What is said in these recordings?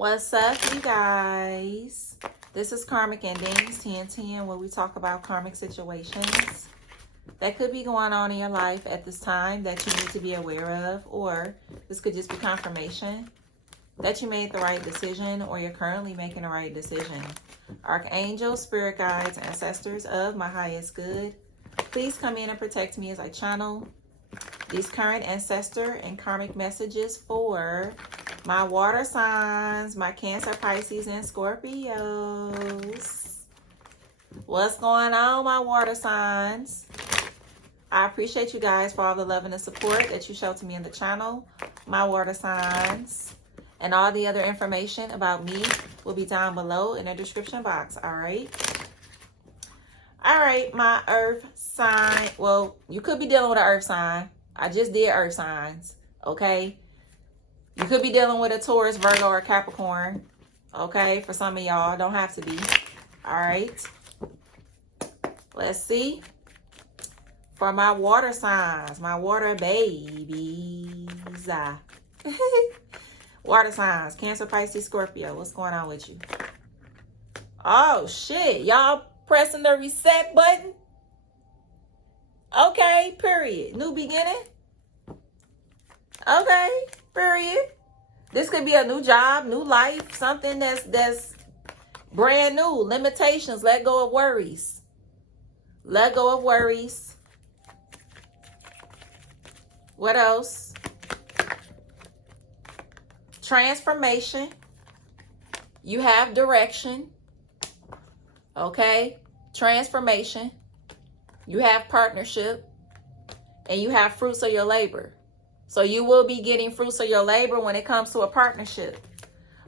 What's up, you guys? This is Karmic Endings 1010, where we talk about karmic situations that could be going on in your life at this time that you need to be aware of, or this could just be confirmation that you made the right decision or you're currently making the right decision. Archangels, spirit guides, ancestors of my highest good, please come in and protect me as I channel these current ancestor and karmic messages for my water signs, my Cancer, Pisces, and Scorpios. What's going on, my water signs? I appreciate you guys for all the love and the support that you show to me in the channel, my water signs. And all the other information about me will be down below in the description box, all right? All right, my earth sign. Well, you could be dealing with an earth sign. I just did earth signs, okay? You could be dealing with a Taurus, Virgo, or Capricorn, okay? For some of y'all, don't have to be, all right? Let's see. For my water signs, my water babies. Water signs, Cancer, Pisces, Scorpio. What's going on with you? Oh, shit. Y'all pressing the reset button? Okay, period. New beginning? Okay, period. This could be a new job, new life, something that's brand new. Limitations. Let go of worries. Let go of worries. What else? Transformation. You have direction. Okay? Transformation. You have partnership. And you have fruits of your labor. So you will be getting fruits of your labor when it comes to a partnership.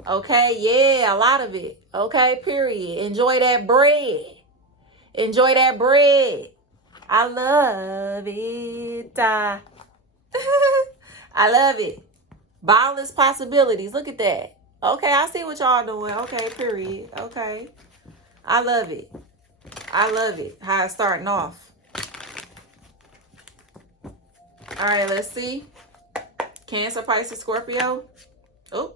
Okay? Yeah, a lot of it. Okay? Period. Enjoy that bread. Enjoy that bread. I love it. I love it. Boundless possibilities. Look at that. Okay, I see what y'all doing. Okay, period. Okay. I love it. I love it. How it's starting off. All right, let's see. Cancer, Pisces, Scorpio. Oh.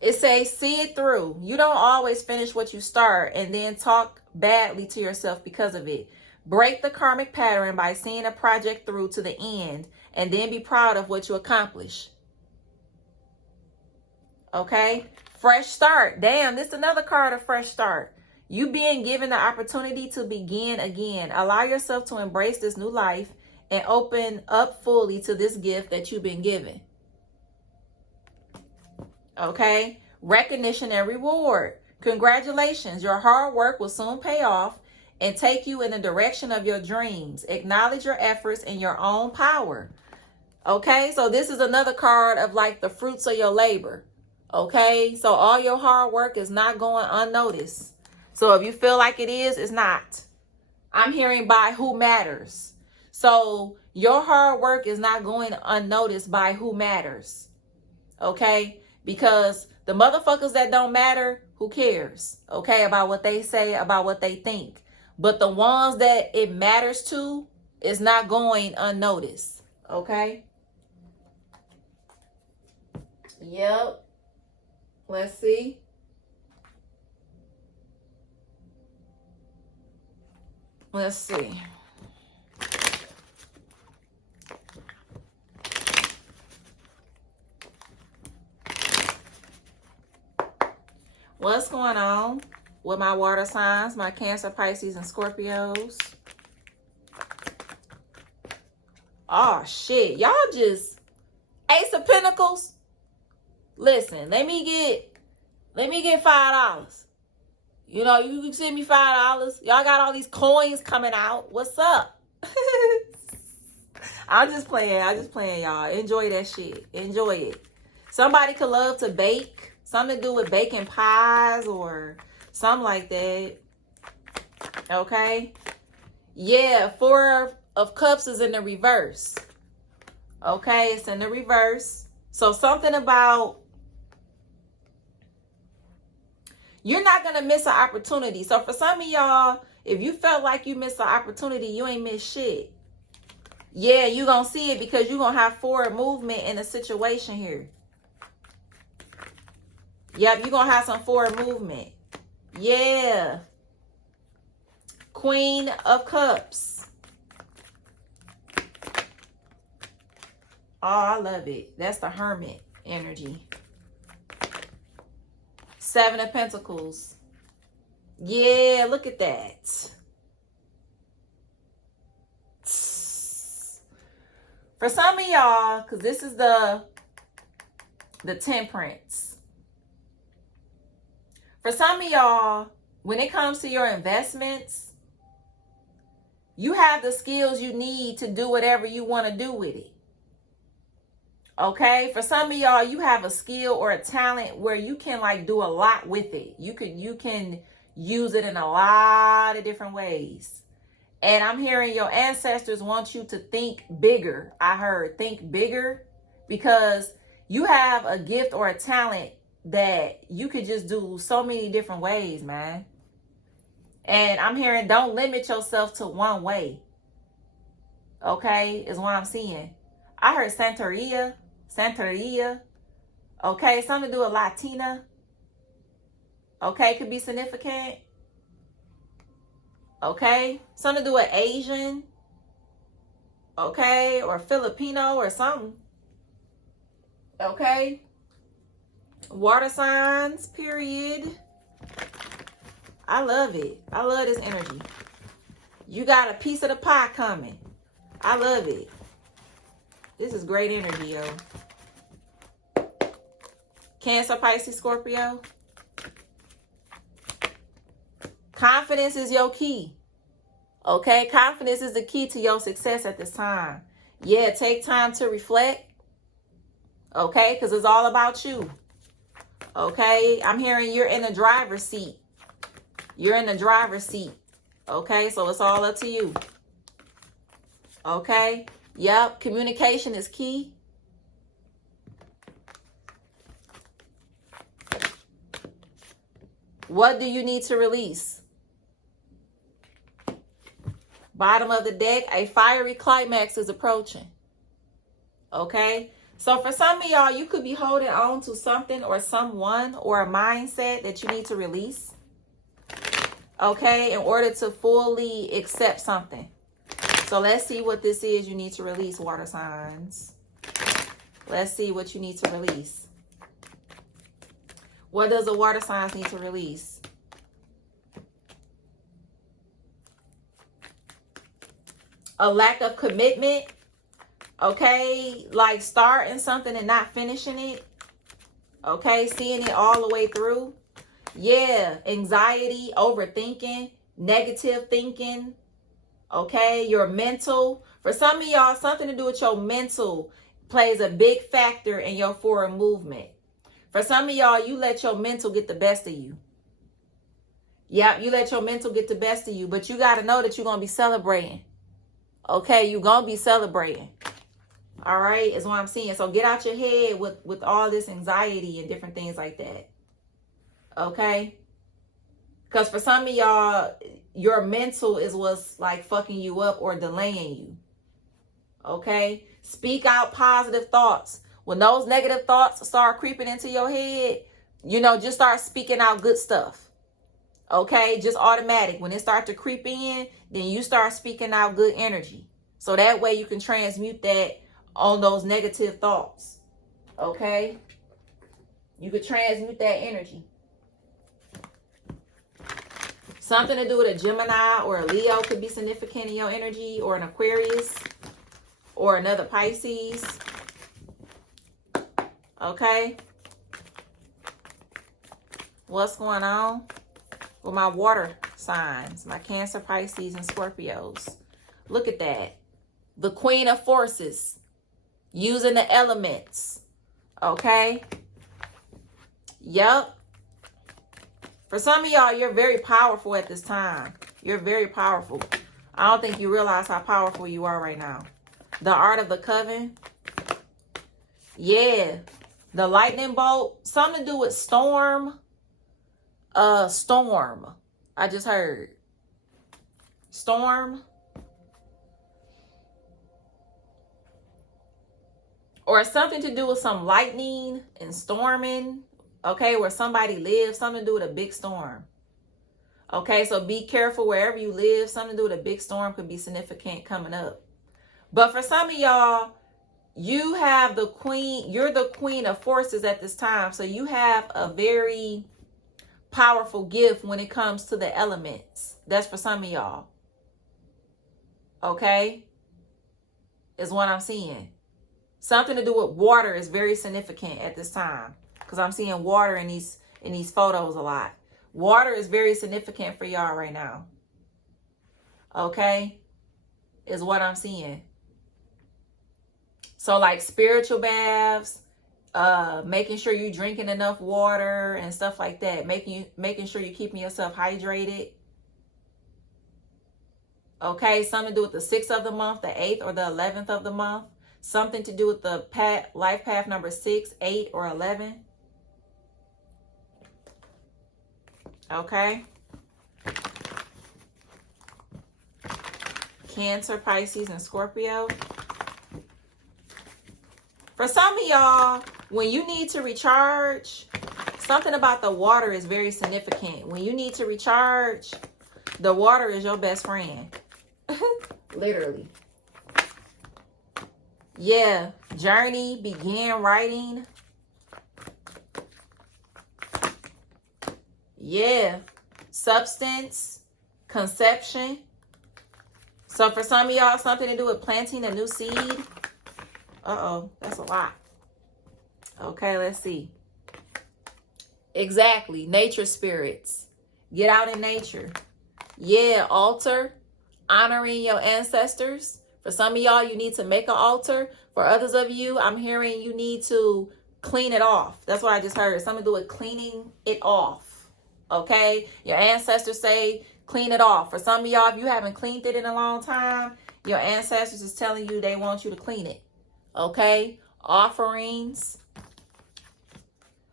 It says, see it through. You don't always finish what you start and then talk badly to yourself because of it. Break the karmic pattern by seeing a project through to the end and then be proud of what you accomplish. Okay? Fresh start. Damn, this is another card of fresh start. You being given the opportunity to begin again. Allow yourself to embrace this new life and open up fully to this gift that you've been given. Okay? Recognition and reward. Congratulations. Your hard work will soon pay off and take you in the direction of your dreams. Acknowledge your efforts in your own power. Okay? So this is another card of like the fruits of your labor. Okay? So all your hard work is not going unnoticed. So if you feel like it is, it's not. I'm hearing by who matters. So your hard work is not going unnoticed by who matters. Okay? Because the motherfuckers that don't matter, who cares? Okay? About what they say, about what they think. But the ones that it matters to is not going unnoticed. Okay? Yep. Let's see. Let's see. What's going on with my water signs, my Cancer, Pisces, and Scorpios? Oh, shit. Y'all just... Ace of Pentacles. Listen, let me get $5. You know, you can send me $5. Y'all got all these coins coming out. What's up? I'm just playing, y'all. Enjoy that shit. Enjoy it. Somebody could love to bake. Something to do with baking pies or something like that. Okay? Yeah, 4 of Cups is in the reverse. Okay, it's in the reverse. So something about... You're not going to miss an opportunity. So for some of y'all, if you felt like you missed an opportunity, you ain't missed shit. Yeah, you're going to see it because you're going to have forward movement in a situation here. Yep, you're going to have some forward movement. Yeah. Queen of Cups. Oh, I love it. That's the Hermit energy. Seven of Pentacles. Yeah, look at that. For some of y'all, because this is the Temperance. For some of y'all, when it comes to your investments, you have the skills you need to do whatever you want to do with it. Okay? For some of y'all, you have a skill or a talent where you can like do a lot with it. You can use it in a lot of different ways. And I'm hearing your ancestors want you to think bigger. I heard think bigger, because you have a gift or a talent that you could just do so many different ways, man. And I'm hearing don't limit yourself to one way. Okay, is what I'm seeing. I heard Santeria. Okay, something to do with Latina. Okay, could be significant. Okay, something to do with Asian. Okay, or Filipino or something. Okay. Water signs, period. I love it. I love this energy. You got a piece of the pie coming. I love it. This is great energy, yo. Cancer, Pisces, Scorpio. Confidence is your key. Okay, confidence is the key to your success at this time. Yeah, take time to reflect. Okay, because it's all about you. Okay, I'm hearing you're in the driver's seat. You're in the driver's seat. Okay, so it's all up to you. Okay, yep, communication is key. What do you need to release? Bottom of the deck, a fiery climax is approaching. Okay, so for some of y'all, you could be holding on to something or someone or a mindset that you need to release. Okay, in order to fully accept something. So let's see what this is you need to release, water signs. Let's see what you need to release. What does the water signs need to release? A lack of commitment. Okay, like starting something and not finishing it. Okay, seeing it all the way through. Yeah, anxiety, overthinking, negative thinking. Okay, your mental. For some of y'all, something to do with your mental plays a big factor in your forward movement. For some of y'all, you let your mental get the best of you. Yep, you let your mental get the best of you. But you got to know that you're going to be celebrating. Okay, you're going to be celebrating. All right, is what I'm seeing. So get out your head with all this anxiety and different things like that. Okay? Because for some of y'all, your mental is what's like fucking you up or delaying you. Okay? Speak out positive thoughts. When those negative thoughts start creeping into your head, you know, just start speaking out good stuff. Okay? Just automatic. When it starts to creep in, then you start speaking out good energy. So that way you can transmute that on those negative thoughts. Okay? You could transmute that energy. Something to do with a Gemini or a Leo could be significant in your energy, or an Aquarius or another Pisces. Okay? What's going on with my water signs, my Cancer, Pisces, and Scorpios? Look at that. The Queen of Forces, using the elements. Okay? Yep. For some of y'all, you're very powerful at this time. You're very powerful. I don't think you realize how powerful you are right now. The Art of the Coven. Yeah. The lightning bolt. Something to do with storm. Storm. I just heard. Storm. Or something to do with some lightning and storming. Okay, where somebody lives, something to do with a big storm. Okay, so be careful wherever you live. Something to do with a big storm could be significant coming up. But for some of y'all, you have the queen, you're the queen of forces at this time. So you have a very powerful gift when it comes to the elements. That's for some of y'all. Okay? Is what I'm seeing. Something to do with water is very significant at this time. Because I'm seeing water in these photos a lot. Water is very significant for y'all right now. Okay? Is what I'm seeing. So like spiritual baths, making sure you're drinking enough water and stuff like that. Making sure you're keeping yourself hydrated. Okay, something to do with the 6th of the month, the 8th or the 11th of the month. Something to do with the life path number 6, 8, or 11. Okay. Cancer, Pisces, and Scorpio. For some of y'all, when you need to recharge, something about the water is very significant. When you need to recharge, the water is your best friend. Literally. Yeah. Journey, began writing. Yeah. Substance, conception. So for some of y'all, something to do with planting a new seed. Uh-oh, that's a lot. Okay, let's see. Exactly. Nature spirits. Get out in nature. Yeah, altar. Honoring your ancestors. For some of y'all, you need to make an altar. For others of you, I'm hearing you need to clean it off. That's what I just heard. Something to do with cleaning it off. Okay? Your ancestors say clean it off. For some of y'all, if you haven't cleaned it in a long time, your ancestors is telling you they want you to clean it. Okay? Offerings.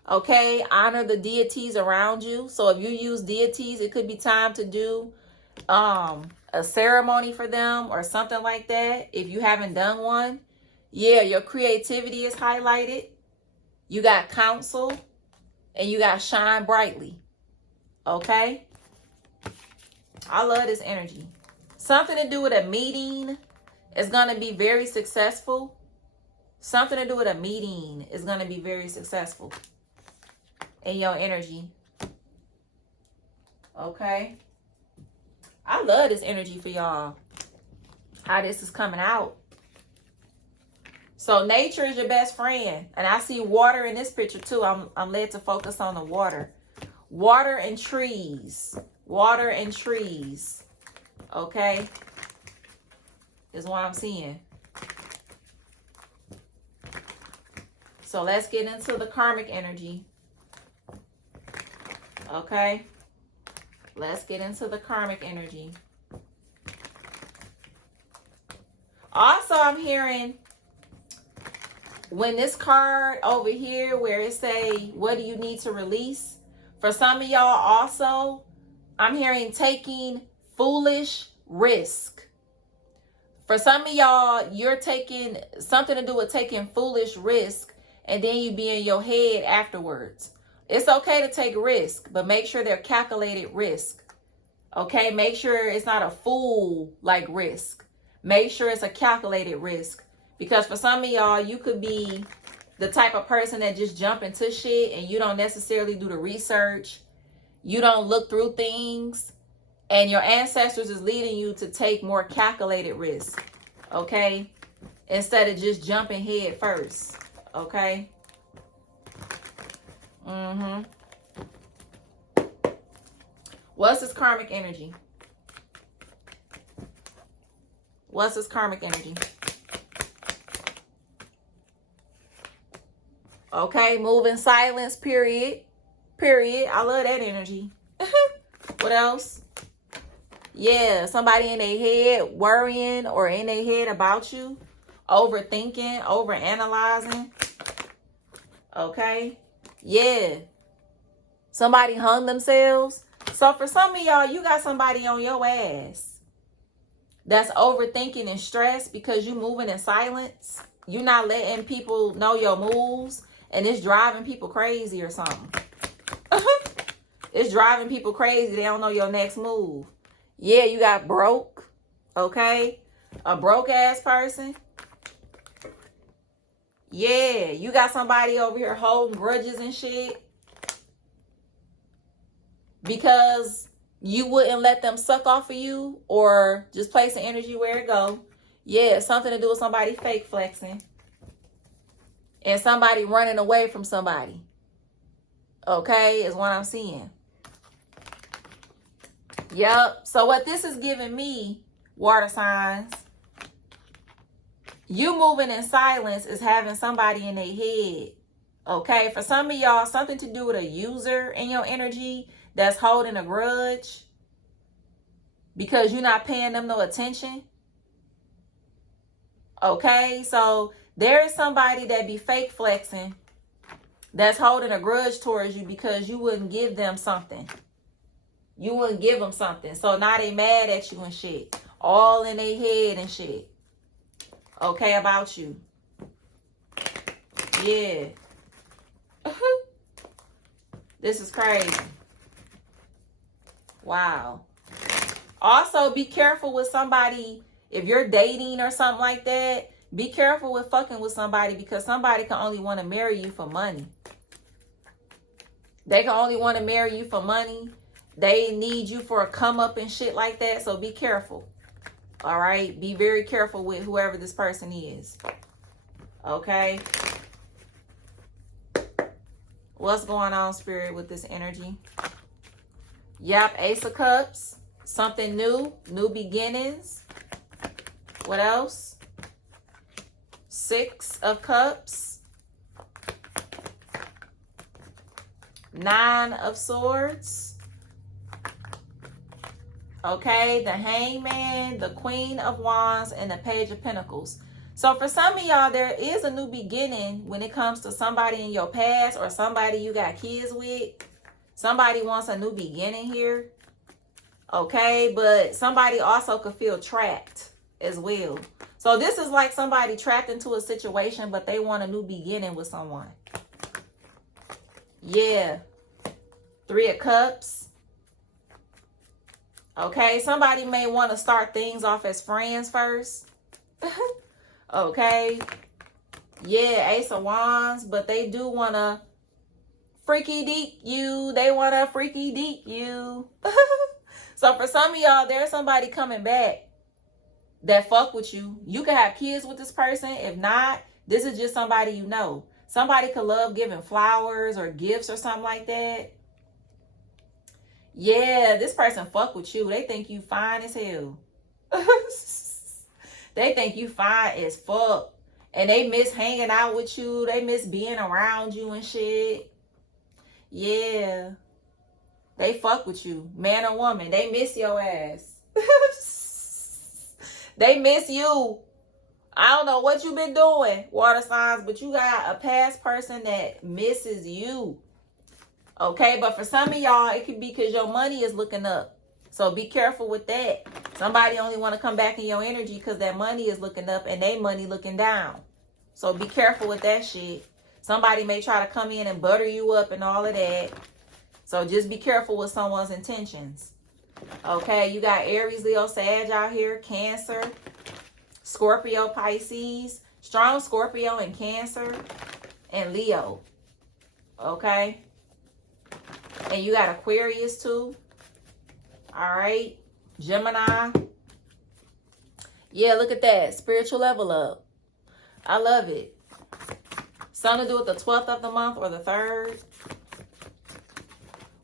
Okay? Honor the deities around you. So if you use deities, it could be time to do a ceremony for them or something like that. If you haven't done one, yeah, your creativity is highlighted. You got counsel and you got shine brightly. Okay? I love this energy. Something to do with a meeting is going to be very successful. Something to do with a meeting is going to be very successful in your energy. Okay? I love this energy for y'all. How this is coming out. So nature is your best friend. And I see water in this picture too. I'm led to focus on the water. Water and trees. Water and trees. Okay? Is what I'm seeing. So let's get into the karmic energy. Okay? Let's get into the karmic energy. Also, I'm hearing when this card over here where it say, what do you need to release? For some of y'all also, I'm hearing taking foolish risk. For some of y'all, you're taking something to do with taking foolish risk and then you be in your head afterwards. It's okay to take risk, but make sure they're calculated risk. Okay, make sure it's not a fool-like risk. Make sure it's a calculated risk. Because for some of y'all, you could be the type of person that just jump into shit and you don't necessarily do the research. You don't look through things. And your ancestors is leading you to take more calculated risk. Okay? Instead of just jumping head first. Okay? What's this karmic energy? What's this karmic energy? Okay, move in silence, period. Period. I love that energy. What else? Yeah, somebody in their head worrying or in their head about you. Overthinking, overanalyzing. Okay. Yeah. Somebody hung themselves. So for some of y'all, you got somebody on your ass that's overthinking and stressed because you moving in silence. You're not letting people know your moves. And it's driving people crazy or something. It's driving people crazy. They don't know your next move. Yeah, you got broke. Okay? A broke ass person. Yeah, you got somebody over here holding grudges and shit. Because you wouldn't let them suck off of you or just place the energy where it go. Yeah, something to do with somebody fake flexing. And somebody running away from somebody. Okay, is what I'm seeing. Yep. So what this is giving me, water signs, you moving in silence is having somebody in their head. Okay, for some of y'all, something to do with a user in your energy that's holding a grudge because you're not paying them no attention. Okay, so there is somebody that be fake flexing that's holding a grudge towards you because you wouldn't give them something. You wouldn't give them something. So now they mad at you and shit. All in their head and shit. Okay, about you. Yeah. This is crazy. Wow. Also, be careful with somebody. If you're dating or something like that, be careful with fucking with somebody because somebody can only want to marry you for money. They can only want to marry you for money. They need you for a come up and shit like that. So be careful. All right. Be very careful with whoever this person is. Okay. What's going on, Spirit, with this energy? Yep. Ace of Cups. Something new. New beginnings. What else? Six of Cups. Nine of Swords. Okay, the Hangman, the Queen of Wands, and the Page of Pentacles. So for some of y'all, there is a new beginning when it comes to somebody in your past or somebody you got kids with. Somebody wants a new beginning here. Okay, but somebody also could feel trapped as well. So this is like somebody trapped into a situation, but they want a new beginning with someone. Yeah. Three of Cups. Okay, somebody may want to start things off as friends first. Okay. Yeah, Ace of Wands, but they do want to freaky deep you. They want to freaky deep you. So for some of y'all, there's somebody coming back that fuck with you. You can have kids with this person. If not, this is just somebody you know. Somebody could love giving flowers or gifts or something like that. Yeah, this person fuck with you. They think you fine as hell. They think you fine as fuck. And they miss hanging out with you. They miss being around you and shit. Yeah. They fuck with you. Man or woman. They miss your ass. They miss you. I don't know what you've been doing, water signs, but you got a past person that misses you. Okay, but for some of y'all, it could be because your money is looking up. So be careful with that. Somebody only want to come back in your energy because that money is looking up and they money looking down. So be careful with that shit. Somebody may try to come in and butter you up and all of that. So just be careful with someone's intentions. Okay, you got Aries, Leo, Sag out here, Cancer, Scorpio, Pisces, strong Scorpio and Cancer, and Leo. Okay. And you got Aquarius too. All right. Gemini. Yeah, look at that. Spiritual level up. I love it. Something to do with the 12th of the month or the 3rd.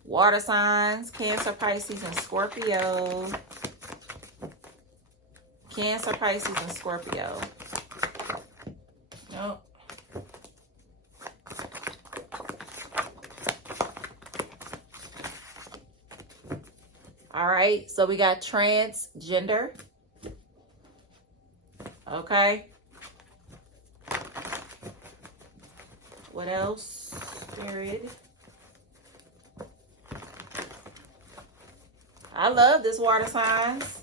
Water signs. Cancer, Pisces, and Scorpio. Cancer, Pisces, and Scorpio. Nope. All right, so we got transgender. Okay. What else? Spirit. I love this water signs.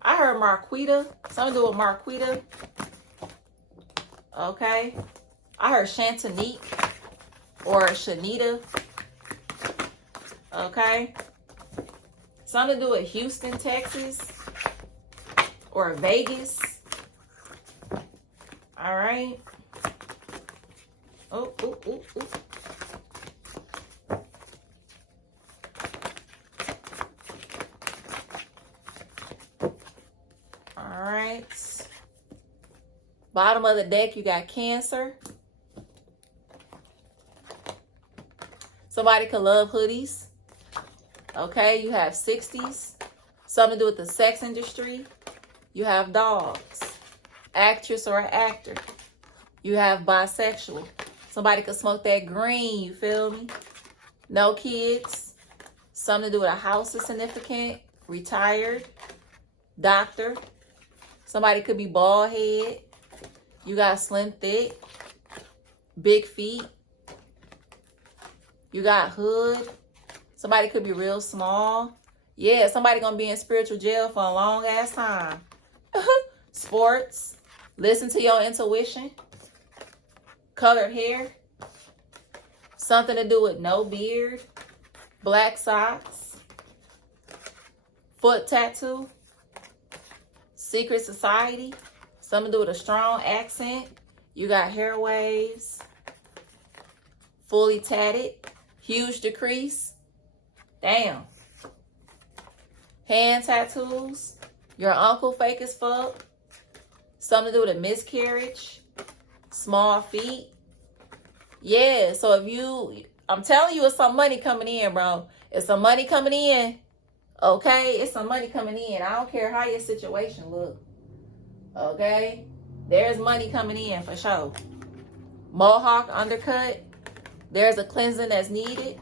I heard Marquita. Something to do with Marquita. Okay. I heard Chantonique. or Shanita. Okay. Something to do with Houston, Texas, or Vegas. All right. Oh, oh, oh, oh. All right. Bottom of the deck, you got Cancer. Somebody could love hoodies. Okay, you have 60s. Something to do with the sex industry. You have dogs. Actress or actor. You have bisexual. Somebody could smoke that green, you feel me? No kids. Something to do with a house is significant. Retired. Doctor. Somebody could be bald head. You got slim thick. Big feet. You got hood. Somebody could be real small. Yeah, somebody gonna be in spiritual jail for a long ass time. Sports. Listen to your intuition. Colored hair. Something to do with no beard. Black socks. Foot tattoo. Secret society. Something to do with a strong accent. You got hair waves. Fully tatted. Huge decrease. Damn. Hand tattoos. Your uncle fake as fuck. Something to do with a miscarriage. Small feet. Yeah, so if you, I'm telling you, it's some money coming in, bro. It's some money coming in. Okay? It's some money coming in. I don't care how your situation look. Okay? There's money coming in for sure. Mohawk undercut. There's a cleansing that's needed.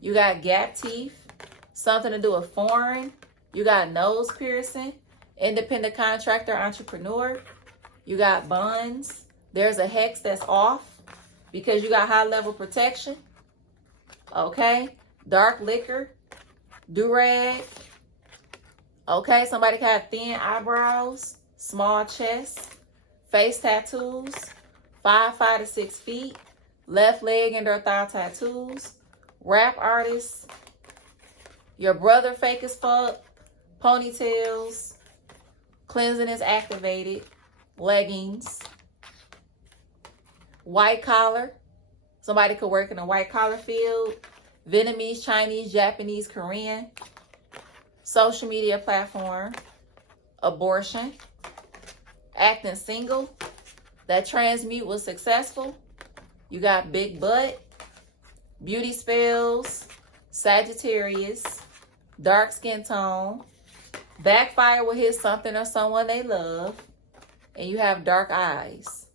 You got gap teeth. Something to do with foreign. You got nose piercing. Independent contractor, entrepreneur. You got buns. There's a hex that's off because you got high level protection. Okay. Dark liquor. Do-rag. Okay. Somebody can have thin eyebrows. Small chest. Face tattoos. 5 to 6 feet. Left leg and or thigh tattoos. Rap artists. Your brother fake as fuck. Ponytails. Cleansing is activated. Leggings. White collar. Somebody could work in a white collar field. Vietnamese, Chinese, Japanese, Korean. Social media platform. Abortion. Acting single. That transmute was successful. You got big butt. Beauty spells. Sagittarius. Dark skin tone. Backfire will hit something or someone they love. And you have dark eyes.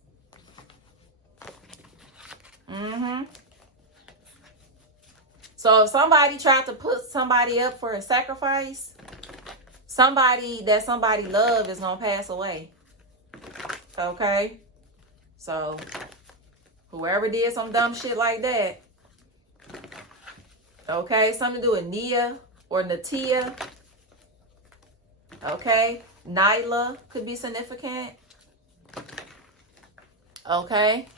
So if somebody tried to put somebody up for a sacrifice, somebody that somebody love is going to pass away. Okay? So whoever did some dumb shit like that. Okay? Something to do with Nia or Natia. Okay? Nyla could be significant. Okay?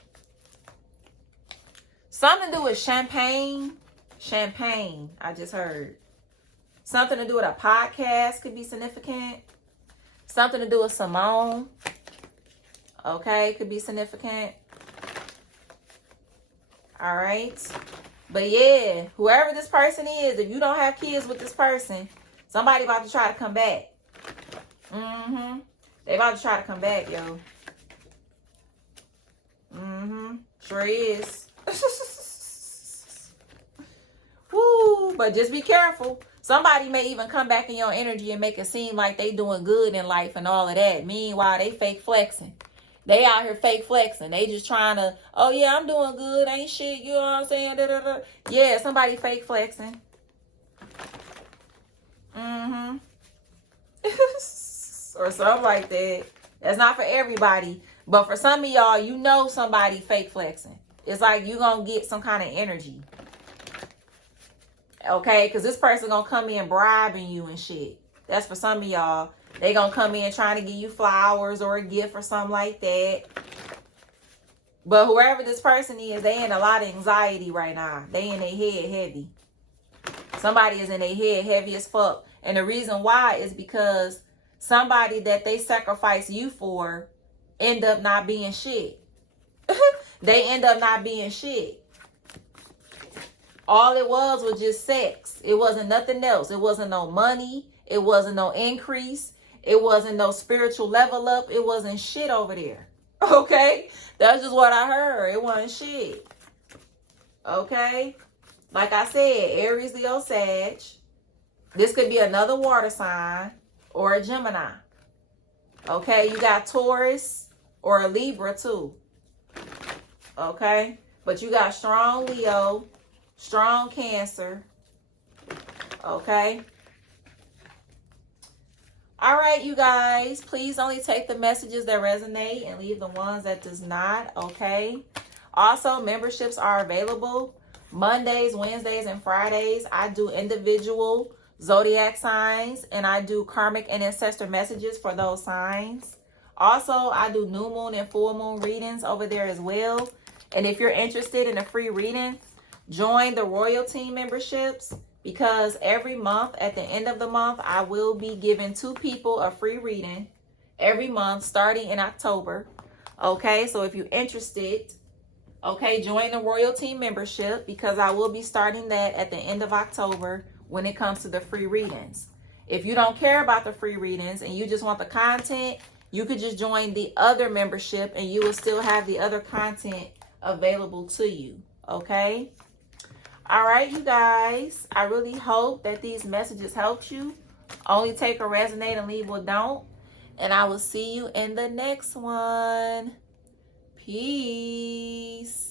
Something to do with champagne. Champagne, I just heard. Something to do with a podcast could be significant. Something to do with Simone. Okay, could be significant. All right. But yeah, whoever this person is, if you don't have kids with this person, somebody about to try to come back. They about to try to come back, yo. Sure is. Woo, but just be careful. Somebody may even come back in your energy and make it seem like they doing good in life and all of that. Meanwhile, they fake flexing. They out here fake flexing. They just trying to, oh yeah, I'm doing good. Ain't shit. You know what I'm saying? Da, da, da. Yeah, somebody fake flexing. Or something like that. That's not for everybody. But for some of y'all, you know somebody fake flexing. It's like you going to get some kind of energy. Okay? Because this person going to come in bribing you and shit. That's for some of y'all. They going to come in trying to give you flowers or a gift or something like that. But whoever this person is, they in a lot of anxiety right now. They in their head heavy. Somebody is in their head heavy as fuck. And the reason why is because somebody that they sacrifice you for end up not being shit. They end up not being shit. All it was just sex. It wasn't nothing else. It wasn't no money. It wasn't no increase. It wasn't no spiritual level up. It wasn't shit over there. Okay? That's just what I heard. It wasn't shit. Okay? Like I said, Aries, Leo, Sag. This could be another water sign or a Gemini. Okay? You got Taurus or a Libra too. Okay? But you got strong Leo, strong Cancer. Okay? All right, you guys. Please only take the messages that resonate and leave the ones that does not. Okay? Also, memberships are available Mondays, Wednesdays, and Fridays. I do individual zodiac signs, and I do karmic and ancestor messages for those signs. Also, I do new moon and full moon readings over there as well. And if you're interested in a free reading, join the Royal Team memberships, because every month, at the end of the month, I will be giving 2 people a free reading every month starting in October. Okay, so if you're interested, okay, join the Royal Team membership, because I will be starting that at the end of October when it comes to the free readings. If you don't care about the free readings and you just want the content, you could just join the other membership and you will still have the other content available to you. Okay? All right, you guys. I really hope that these messages helped you. Only take or resonate and leave what don't. And I will see you in the next one. Peace.